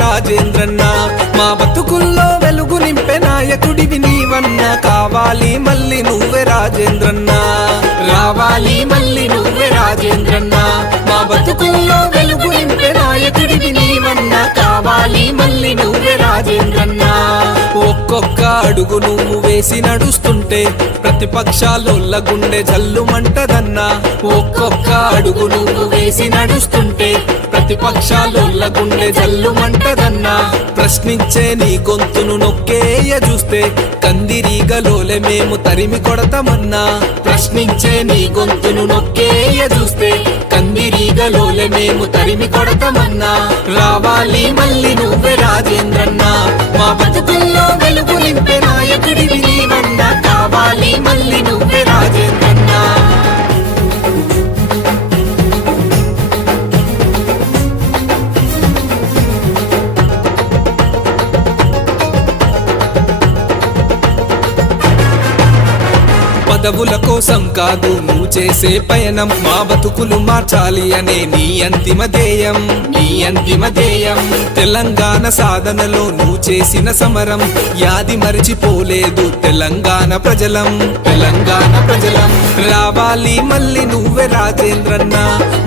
రాజేంద్రన్న మా బతుకుల్లో వెలుగు నింపే నాయకుడివి నీవన్నా కావాలి మళ్ళీ నువ్వే రాజేంద్రన్న రావాలి మళ్ళీ నువ్వే రాజేంద్రన్న మా బతుకుల్లో వెలుగు నింపే నాయకుడివి నీవన్నా కావాలి మళ్ళీ నువ్వే రాజేంద్రన్న ఒక్కొక్క అడుగు నువ్వు వేసి నడుస్తుంటే ప్రతిపక్షాలోళ్ళ గుండె జల్లుమంటదన్నా ఒక్కొక్క అడుగు నువ్వు వేసి నడుస్తుంటే ప్రతిపక్షాలోళ్ళ గుండె జల్లుమంటదన్నా ప్రశ్నించే నీ గొంతును నొక్కేయ చూస్తే కందిరీగలోలే మేము తరిమి కొడతామన్నా ప్రశ్నించే నీ గొంతును నొక్కేయ చూస్తే కందిరీగలోలే మేము తరిమి కొడతామన్నా రావాలి మళ్ళీ నువ్వే రాజేంద్రన్న మా బతుకుల్లో వెలుగు నింపే నాయకుడివి నీవన్నా కావాలి మళ్ళీ నువ్వే రాజేంద్రన్న పదవుల కోసం కాదు నువ్వు చేసే పయనం మా బతుకులు మార్చాలి అనే నీ అంతిమ ధ్యేయం తెలంగాణ సాధనలో నువ్వు చేసిన సమరం యాది మరిచిపోలేదు తెలంగాణ ప్రజలం రావాలి మళ్ళీ నువ్వే రాజేంద్రన్న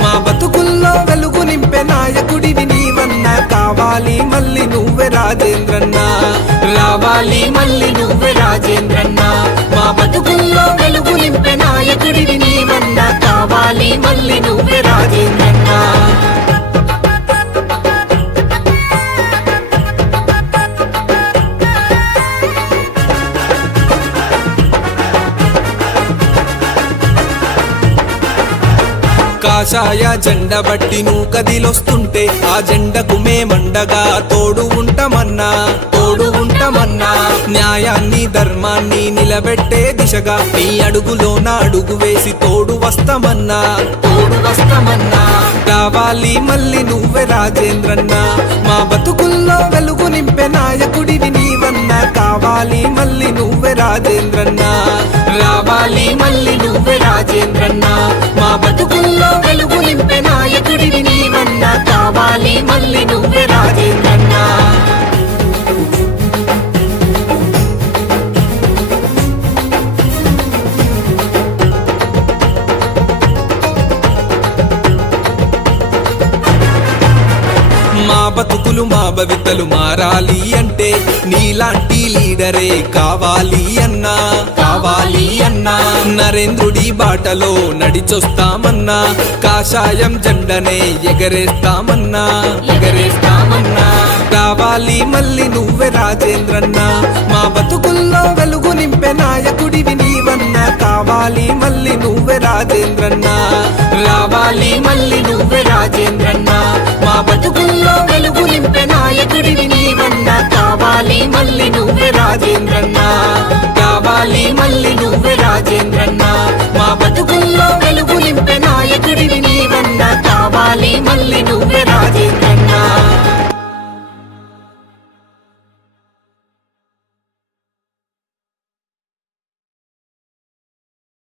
మా బతుకుల్లో వెలుగు నింపే నాయకుడివి నీవన్నా కావాలి మళ్ళీ నువ్వే రాజేంద్రన్న రావాలి మళ్ళీ నువ్వే రాజేంద్రన్న మా బతుకుల్లో వెలుగు నింపే నాయకుడివి నీవన్నా కావాలి మళ్ళీ నువ్వే రాజేంద్రన్న కాషాయ జెండ బట్టి నువ్వు కదిలొస్తుంటే ఆ జెండకు మేమండగా తోడు ఉంటామన్నా న్యాయాన్ని ధర్మాన్ని నిలబెట్టే దిశగా నీ అడుగులోన అడుగు వేసి తోడు వస్తామన్నా రావాలి మళ్ళీ నువ్వే రాజేంద్రన్న మా బతుకుల్లో వెలుగు నింపే నాయకుడివి నీవన్నా కావాలి మళ్ళీ నువ్వే రాజేంద్రన్న రావాలి మళ్ళీ నువ్వే రాజేంద్రన్న మా బతుకుల్లో వెలుగు నింపే నాయకుడివి నీవన్నా కావాలి మళ్ళీ నువ్వే రాజేంద్రన్న మా బతుకులు మా భవితలు మారాలి అంటే నీలాంటి లీడరే కావాలి అన్నా నరేంద్రుడి బాటలో నడిచొస్తామన్నా కాషాయం జెండనే ఎగరేస్తామన్నా రావాలి మళ్ళీ నువ్వే రాజేంద్రన్న మా బతుకుల్లో వెలుగు నింపే నాయకుడివి నీవన్నా కావాలి మళ్ళీ నువ్వే రాజేంద్రన్న రావాలి మళ్ళీ నువ్వే రాజేంద్రన్న మా బతుకుల్లో వెలుగు నింపే నాయకుడివి నీవన్నా కావాలి మళ్ళీ నువ్వే రాజేంద్రన్న కావాలి మళ్ళీ నువ్వే రాజేంద్ర